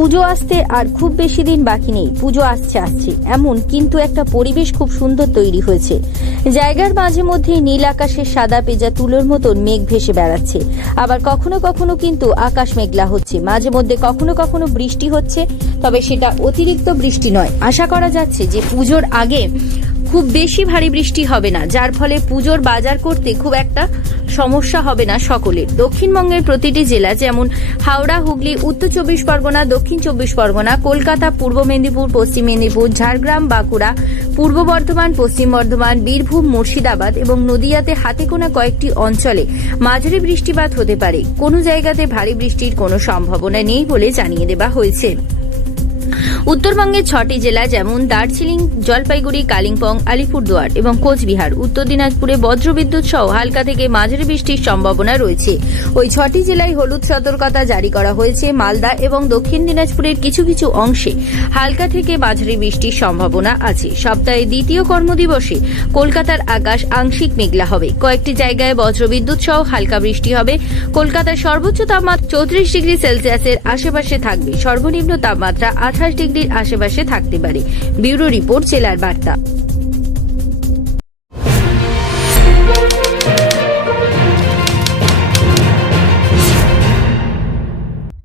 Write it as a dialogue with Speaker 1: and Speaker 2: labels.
Speaker 1: পুজো আসতে আর খুব বেশি দিন বাকি নেই পুজো আসছে আসছে এমন কিন্তু একটা পরিবেশ খুব সুন্দর তৈরি হয়েছে জায়গার মাঝে মধ্যে নীল আকাশের সাদা পেজা তুলোর মতন মেঘ ভেসে বেড়াচ্ছে আবার কখনো কখনো কিন্তু আকাশ মেঘলা হচ্ছে মাঝে মধ্যে কখনো কখনো বৃষ্টি হচ্ছে তবে সেটা অতিরিক্ত বৃষ্টি নয় আশা করা যাচ্ছে যে পুজোর আগে খুব বেশি ভারী বৃষ্টি হবে না যার ফলে পুজোর বাজার করতে খুব একটা সমস্যা হবে না সকলের দক্ষিণবঙ্গের প্রতিটি জেলা যেমন হাওড়া হুগলি উত্তর চব্বিশ পরগনা দক্ষিণ চব্বিশ পরগনা কলকাতা পূর্ব মেদিনীপুর পশ্চিম মেদিনীপুর ঝাড়গ্রাম বাঁকুড়া পূর্ব বর্ধমান পশ্চিম বর্ধমান বীরভূম মুর্শিদাবাদ এবং নদিয়াতে হাতে কোনা কয়েকটি অঞ্চলে মাঝারি বৃষ্টিপাত হতে পারে কোনো জায়গাতে ভারী বৃষ্টির কোনো সম্ভাবনা নেই বলে জানিয়ে দেওয়া হয়েছে উত্তরবঙ্গের ছটি জেলা যেমন দার্জিলিং জলপাইগুড়ি কালিম্পং আলিপুরদুয়ার এবং কোচবিহার উত্তর দিনাজপুরে বজ্রবিদ্যুৎ সহ হালকা থেকে মাঝারি বৃষ্টির সম্ভাবনা রয়েছে ওই ছটি জেলায় হলুদ সতর্কতা জারি করা হয়েছে মালদা এবং দক্ষিণ দিনাজপুরের কিছু কিছু অংশে হালকা থেকে মাঝারি বৃষ্টির সম্ভাবনা আছে সপ্তাহে দ্বিতীয় কর্মদিবসে কলকাতার আকাশ আংশিক মেঘলা হবে কয়েকটি জায়গায় বজ্রবিদ্যুৎ সহ হালকা বৃষ্টি হবে কলকাতার সর্বোচ্চ তাপমাত্রা চৌত্রিশ ডিগ্রি সেলসিয়াসের আশেপাশে থাকবে সর্বনিম্ন তাপমাত্রা আঠাশ ডিগ্রি ডিগ্রির আশেপাশে থাকতে পারে ব্যুরো রিপোর্ট জেলার বার্তা